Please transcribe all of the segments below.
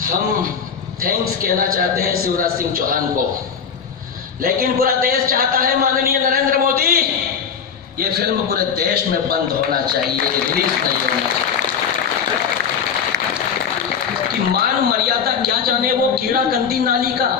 हम थैंक्स कहना चाहते हैं शिवराज सिंह चौहान को, लेकिन पूरा देश चाहता है माननीय नरेंद्र मोदी ये फिल्म पूरे देश में बंद होना चाहिए, रिलीज नहीं होना चाहिए। कि मान मर्यादा क्या जाने वो कीड़ा गंदी नाली का।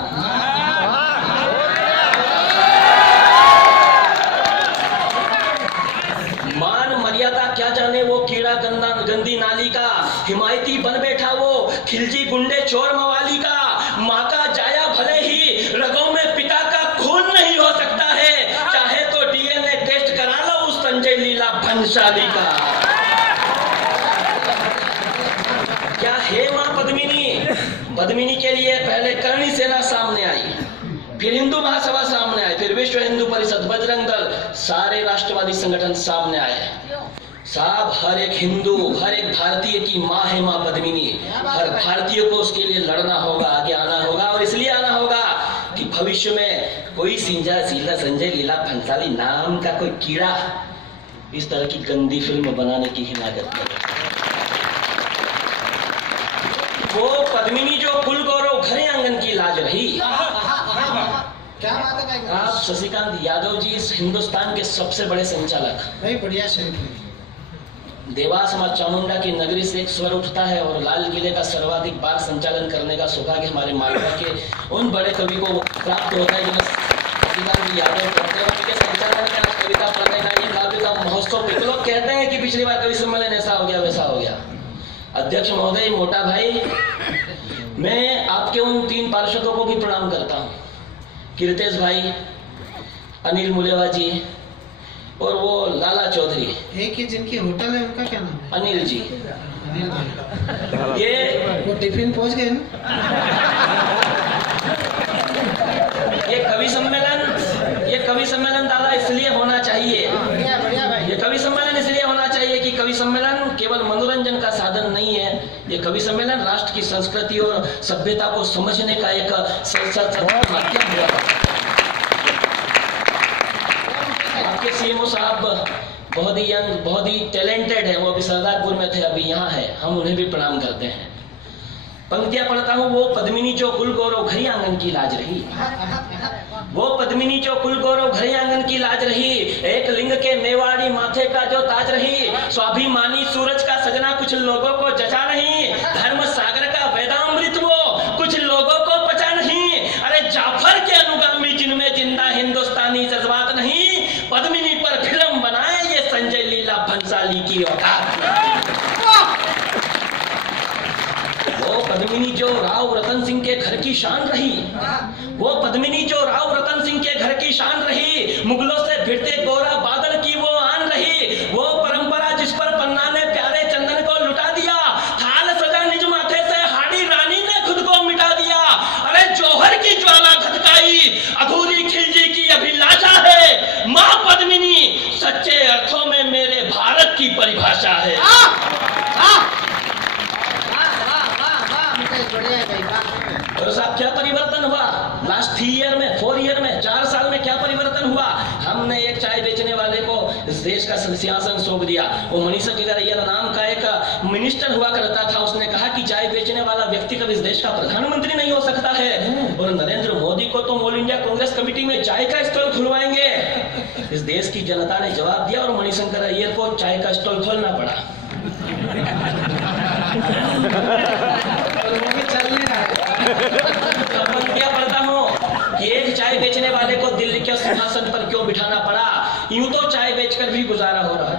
मान मर्यादा क्या जाने वो कीड़ा गंदी नाली का। हिमायती बन बैठा वो खिलजी गुंडे चोर मवाली का। माँ का जाया भले ही रगों में पिता का खून नहीं हो सकता है, चाहे तो डीएनए टेस्ट करा लो उस संजय लीला भंसाली का। क्या है मां पद्मिनी के लिए पहले करणी सेना सामने आई, फिर हिंदू महासभा सामने आई, फिर विश्व हिंदू परिषद, बजरंग दल, सारे राष्ट्रवादी संगठन सामने आए। साहब हर एक हिंदू, हर एक भारतीय की माँ है माँ पद्मिनी। हर भारतीय को उसके लिए लड़ना होगा, आगे आना होगा, और इसलिए आना होगा कि भविष्य में कोई संजय लीला भंसाली नाम का कोई कीड़ा इस तरह की गंदी फिल्म बनाने की हिमाकत करे। वो पद्मिनी जो कुल गौरव घरे आंगन की लाज रही। क्या बात है भाई? आप शशिकांत यादव जी इस हिंदुस्तान के सबसे बड़े संचालक। भाई बढ़िया शरीफ। देवास मां चामुंडा की नगरी से एक स्वर उठता है और लाल किले का सर्वाधिक बार संचालन करने का सौभाग्य हमारे मालवा के उन बड़े कवि को प्राप्त होता है जिन्हें शशिकांत यादव कहते हैं। उनके संचालन का कविता पढ़ने का ये काव्य का महोत्सव। लोग कहते हैं कि पिछली बार कवि सम्मेलन ऐसा हो गया वैसा हो गया। अध्यक्ष महोदय, मोटा भाई, मैं आपके उन 3 पार्षदों को भी प्रणाम करता हूँ, कीर्तेश भाई, अनिल मुलेवा जी और वो लाला चौधरी। एक ही जिनकी होटल है उनका क्या नाम है? अनिल जी। अनिल भाई। ये वो टिफिन पहुंच गए ना? ये कवि सम्मेलन दादा इसलिए होना चाहिए, बढ़िया भाई। ये कवि सम्मेलन इसलिए होना चाहिए कि कवि सम्मेलन केवल मनोरंजन का साधन नहीं है। ये कवि सम्मेलन राष्ट्र की संस्कृति और सभ्यता को समझने का एक माध्यम हुआ। आपके सीएमओ साहब बहुत ही यंग, बहुत ही टैलेंटेड है। वो अभी सरदारपुर में थे, अभी यहाँ है। हम उन्हें भी प्रणाम करते हैं। पंक्तियां पढ़ता हूँ। वो पद्मिनी जो कुल गौरव घरी आंगन की लाज रही। वो पद्मिनी जो कुल गौरव घरे आंगन की लाज रही। एक लिंग के मेवाड़ी माथे का जो ताज रही। स्वाभिमानी सूरज का सजना कुछ लोगों को जचा नहीं। धर्म सागर का वेदामृत वो कुछ लोगों को पचा नहीं। अरे जाफर के अनुगामी जिनमें जिंदा हिंदुस्तानी जज्बात नहीं। पद्मिनी पर फिल्म बनाए ये संजय लीला भंसाली की औकात। वो पद्मिनी जो राव रतन सिंह के घर की शान रही। वो पद्मिनी जो राव रतन सिंह के घर की शान रही। मुगलों से भिड़ते गोरा बादल की वो आन रही। वो परंपरा जिस पर पन्ना ने प्यारे चंदन को लुटा दिया। थाल सजा निज माथे से हाड़ी रानी ने खुद को मिटा दिया। अरे जौहर की ज्वाला धधकाई अधूरी खिलजी की अभिलाषा है। माँ पद्मिनी सच्चे अर्थों में मेरे भारत की परिभाषा है। और साहब क्या परिवर्तन हुआ लास्ट 4 ईयर में 4 साल में? क्या परिवर्तन हुआ? हमने एक चाय बेचने वाले को इस देश का सिंहासन सौंप दिया। वो मनीषा किगरैया नाम का एक मिनिस्टर हुआ करता था। उसने कहा कि चाय बेचने वाला व्यक्ति कभी इस देश का प्रधानमंत्री नहीं हो सकता है। और नरेंद्र मोदी को तो ऑल इंडिया कांग्रेस कमेटी में चाय का स्टॉल खुलवाएंगे। इस देश की जनता ने जवाब दिया और मणिशंकर अय्यर को चाय का स्टॉल खोलना पड़ा। क्या पढ़ता हूँ कि एक चाय बेचने वाले को दिल्ली के सिंहासन पर क्यों बिठाना पड़ा? यूं तो चाय बेचकर भी गुजारा हो रहा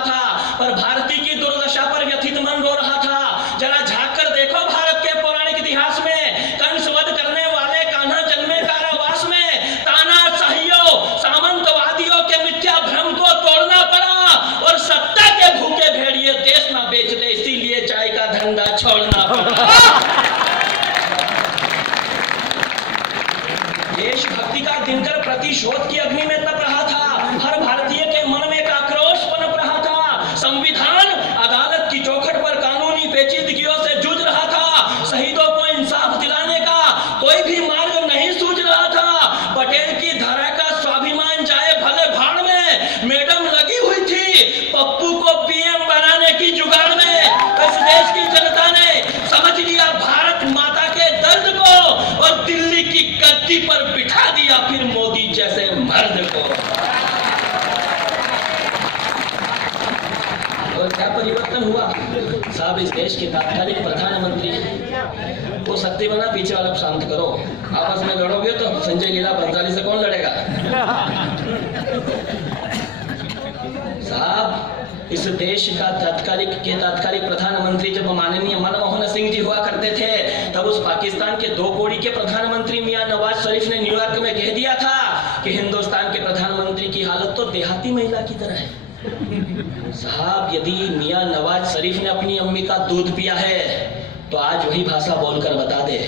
था। पर भारती की दुर्दशा पर व्यथित मन रो रहा था। जरा झांक कर देखो भारत के पौराणिक इतिहास में। कंसवध करने वाले कान्हा जन्मे कारावास में। तानाशाहियों सामंतवादियों के मिथ्या भ्रम को तोड़ना पड़ा। और सत्ता के भूखे भेड़िए देश ना बेचते, इसीलिए चाय का धंधा छोड़ना पड़ा। देशभक्ति का दिनकर प्रतिशोध की अग्नि में तप रहा था। हर भारतीय के मन में एक आक्रोश पनप रहा था। संविधान अदालत की चौखट पर कानूनी पेचीदगियों से जूझ रहा था। शहीदों को इंसाफ दिलाने का कोई भी मार्ग नहीं सूझ रहा था। पटेल की धारा का स्वाभिमान जाए भले भाड़ में। मैडम लगी हुई थी पप्पू को पीएम बनाने की जुगाड़ में। इस देश गद्दी पर बिठा दिया फिर मोदी जैसे मर्द को। और क्या परिवर्तन हुआ साहब, इस देश के तात्कालिक प्रधानमंत्री वो शक्ति बना, पीछे वाला शांत करो, आपस में लड़ोगे तो संजय लीला बंसाली से कौन लड़ेगा साहब। इस देश का तात्कालिक प्रधानमंत्री जब माननीय मनमोहन सिंह जी हुआ करते थे, तब उस पाकिस्तान के 2 कौड़ी के प्रधानमंत्री मियां नवाज शरीफ ने न्यूयॉर्क में कह दिया था कि हिंदुस्तान के प्रधानमंत्री की हालत तो देहाती महिला की तरह है। साहब, यदि मियां नवाज शरीफ ने अपनी अम्मी का दूध पिया है तो आज वही भाषा बोलकर बता दे।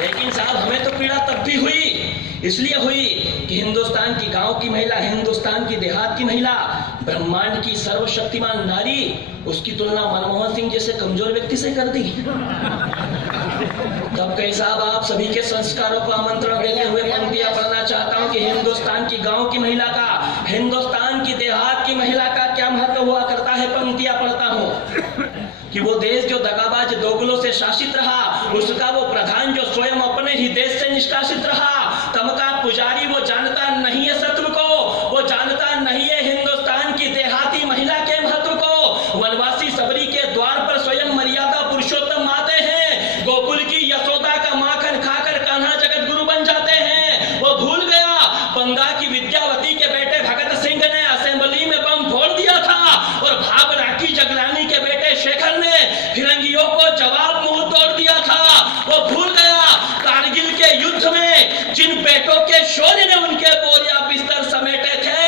लेकिन साहब, हमें तो पीड़ा तब भी हुई, इसलिए हुई कि हिंदुस्तान की गांव की महिला, हिंदुस्तान की देहात की महिला, ब्रह्मांड की सर्वशक्तिमान नारी, उसकी तुलना मनमोहन सिंह जैसे कमजोर व्यक्ति से कर दी। तब कई साहब, आप सभी के संस्कारों को आमंत्रण देते हुए पंक्तियां पढ़ना चाहता हूं कि हिंदुस्तान की गांव की महिला का, हिंदुस्तान की देहात की महिला का क्या महत्व हुआ करता है। पंक्तियां पढ़ता हूं कि वो देश जो दगाबाज दोगलों से शासित रहा, उसका वो प्रधान जो स्वयं अपने ही देश से निष्कासित रहा, तमका पुजारी वो जानता नहीं है सत्व को, वो जानता नहीं है हिंदुस्तान की देहाती महिला के महत्व को। वनवासी सबरी के द्वार पर स्वयं मर्यादा पुरुषोत्तम आते हैं, गोकुल की यशोदा का माखन खाकर कान्हा जगत गुरु बन जाते हैं। वो भूल गया बंगा की विद्यावती के बेटे भगत सिंह ने असेंबली में बम फोड़ दिया था, और भावना की जगलानी के बेटे शेखर ने फिरंगियों को जवाब मुंह तोड़ दिया था। वो भूल गया कारगिल के युद्ध में जिन बेटों के शौर्य ने उनके बोरिया बिस्तर समेटे थे,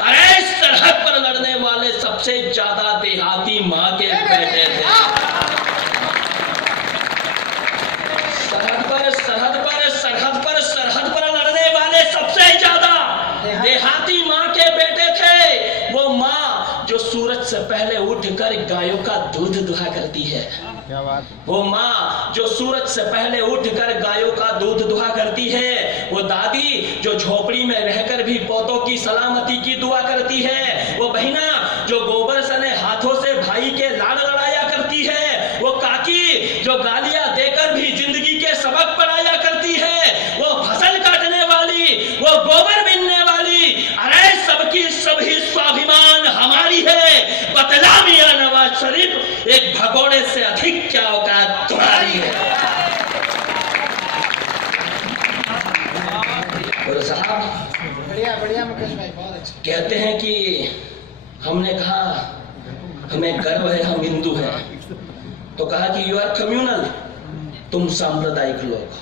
अरे सरहद पर लड़ने वाले सबसे ज्यादा देहाती मां के बेटे थे। सरहद पर लड़ने वाले सबसे ज्यादा देहाती मां के बेटे थे। वो मां जो सूरज से पहले उठकर गायों का दूध दुहा करती है, क्या बात। वो माँ जो सूरज से पहले उठकर गायों का दूध दुहा करती है, वो दादी जो झोपड़ी में रहकर भी पौधों की सलामती की दुआ करती है, वो बहिना जो गोबर सने हाथों से भाई के लाड़ लड़ाया करती है, वो काकी जो गालियां देकर भी जिंदगी के सबक पढ़ाया करती है, वो फसल काटने वाली, वो गोबर बीनने वाली, अरे सबकी सभी स्वाभिमान हमारी है। बतला मियां नवाज शरीफ, एक भगोड़े से अधिक क्या औकात तुम्हारी है। और साहब, बढ़िया बढ़िया मुकेश भाई, बहुत अच्छा। कहते हैं कि हमने कहा हमें गर्व है हम हिंदू हैं, तो कहा कि यू आर कम्युनल, तुम सांप्रदायिक लोग।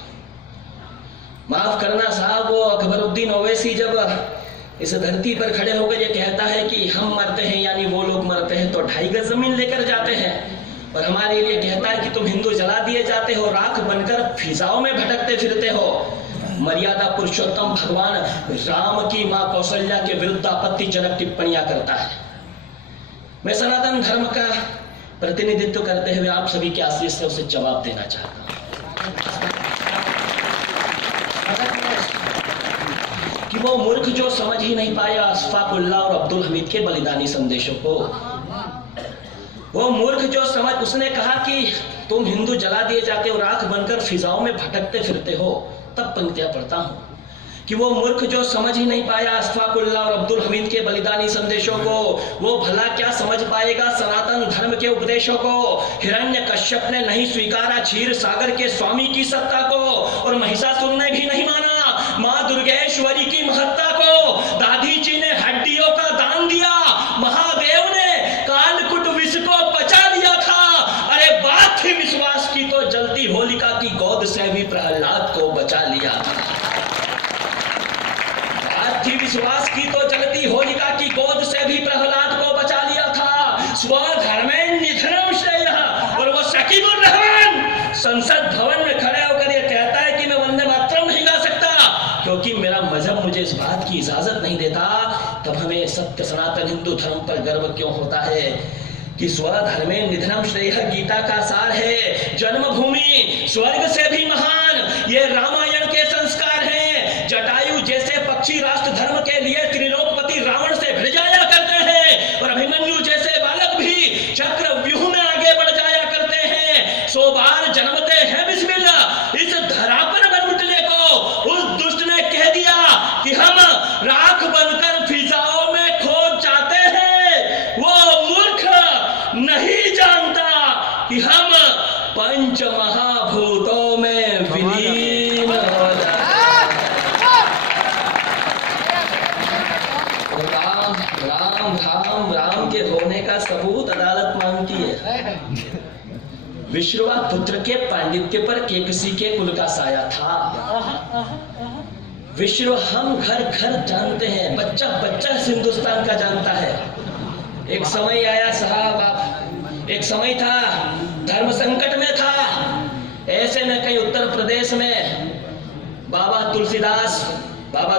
माफ करना साहब, वो अकबरुद्दीन ओवैसी जब इस धरती पर खड़े होकर ये कहता है कि हम मरते हैं यानी वो लोग मरते हैं, तो 2.5 गज जमीन लेकर जाते हैं, और हमारे लिए कहता है कि तुम हिंदू जला दिए जाते हो, राख बनकर फिजाओं में भटकते फिरते हो। मर्यादा पुरुषोत्तम भगवान राम की मां कौशल्या के विरुद्ध आपत्तिजनक टिप्पणियां करता है। मैं सनातन धर्म का प्रतिनिधित्व करते हुए आप सभी के आशीष से उसे जवाब देना चाहता हूं कि वो मूर्ख जो समझ ही नहीं पाया अशफाकुल्लाह और अब्दुल हमीद के बलिदानी संदेशों को, वो मूर्ख जो समझ, उसने कहा कि तुम हिंदू जला दिए जाते हो, राख बनकर फिजाओं में भटकते फिरते हो। तब पंक्तियां पढ़ता हूं कि वो मूर्ख जो समझ ही नहीं पाया अशफाकुल्लाह और अब्दुल हमीद के बलिदानी संदेशों को, वो भला क्या समझ पाएगा सनातन धर्म के उपदेशों को। हिरण्य कश्यप ने नहीं स्वीकारा क्षीर सागर के स्वामी की सत्ता को, और महिषासुर ने भी नहीं माना मां दुर्गेश्वरी की महत्ता को। दादी जी ने हड्डियों का दान दिया, महादेव ने कालकुट विष को बचा दिया था। अरे बात थी विश्वास की तो जलती होलिका की गोद से भी प्रहलाद को बचा लिया था। बात थी विश्वास की तो जलती होलिका की गोद से भी प्रहलाद को बचा लिया था। स्वधर्मेण निधनम श्रेयः, और वो शकीबुर रहमान संसद भवन में खड़े होकर ये कहता है कि मैं वंदे मातरम नहीं गा सकता क्योंकि मेरा मजहब मुझे इस बात की इजाजत नहीं देता। तब हमें सत्य सनातन हिंदू धर्म पर गर्व क्यों होता है कि स्वधर्मे निधनम श्रेयः गीता का सार है। जन्मभूमि स्वर्ग से भी महान ये रामायण के संस्कार हैं। जटायु जैसे पक्षी राष्ट्र धर्म के लिए त्रिलोकपति रावण से भिड़ जाया करते हैं, और अभिमन्यु जैसे बालक भी चक्र व्यूह में आगे बढ़ जाया करते हैं। सो पंच महाभूतों में विलीन हो जाता है। राम राम राम राम के होने का सबूत अदालत मांगती है। विश्रवा पुत्र के पांडित्य पर केकसी के कुल का साया था। विश्व हम घर घर जानते हैं, बच्चा बच्चा हिंदुस्तान का जानता है। एक समय आया साहब, आप एक समय था, धर्म संकट में था। ऐसे में कहीं उत्तर प्रदेश में बाबा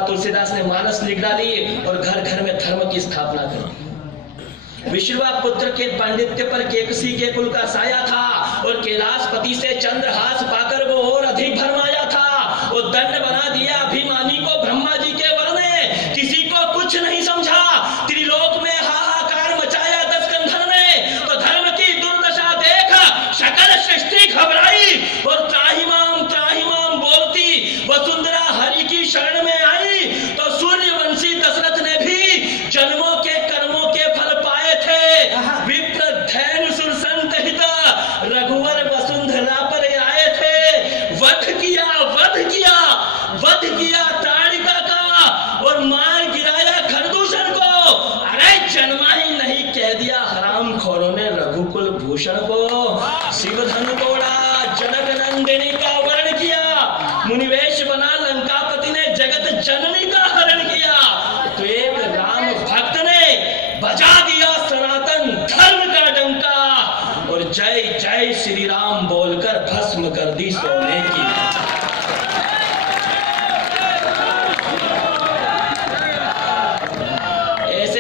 तुलसीदास ने मानस लिख डाली और घर घर में धर्म की स्थापना करी। विश्रवा पुत्र के पांडित्य पर केकसी के कुल का साया था और कैलाशपति से चंद्रहास पाकर वो और अधिक भरमाया था। वो दंड बना दिया अभिमानी को ब्रह्मा जी के वर ने, किसी को कुछ नहीं समझा। त्रिलोक में हाहाकार मचाया दशकंधर ने, तो धर्म की दुर्दशा देख सकल सृष्टि घबराई और त्राहिमाम बोलती वसुंधरा हरि की शरण में आई। तो सूर्यवंशी दशरथ ने भी जन्मों के कर्मों के फल पाए थे। विप्र धैर्य सुर संत हित रघुवर वसुंधरा पर आए थे। वध किया ताड़िका का और मार गिराया खरदूषण को। अरे जन्मा ही नहीं कह दिया हराम खोरों ने रघुकुल भूषण को। शिवधन तोड़ा जनक नंदिनी का वर्ण किया, मुनिवेश बना लंकापति ने जगत जननी का हरण किया। तो एक राम भक्त ने बजा दिया सनातन धर्म का डंका और जय जय श्री राम बोलकर भस्म कर दी सो